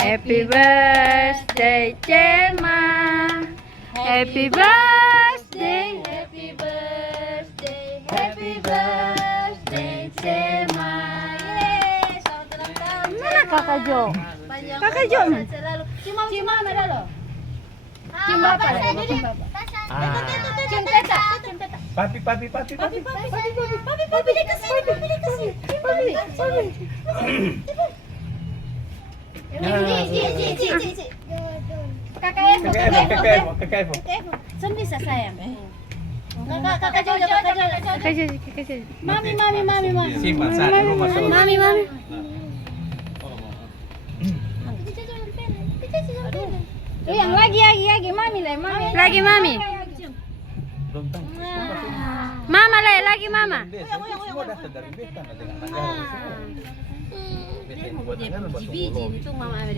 Happy birthday, Cema. Happy birthday, happy birthday, happy birthday, Cema. Yes, selamat ulang tahun. Mana Kakak Jo? Panjang Kakak Jo. umur dan selalu. Cium mama dulu. Cium bapak saya. Cium bapak. Cium teta. Cium teta. Papi. Papi dikasih. Papi. Ci. Kakak Evo. Sun bisa sayang. Kakak Jo. Kakak Jo. Mami. Simpan saat di rumah solo. Mami. Yang lagi mami lah, mami. Lagi mami. Belum tahu. Mama lagi mama. Semua datang dari Betan dengan anggaran semua. Betan buat anggaran buat Biji itu mama ada.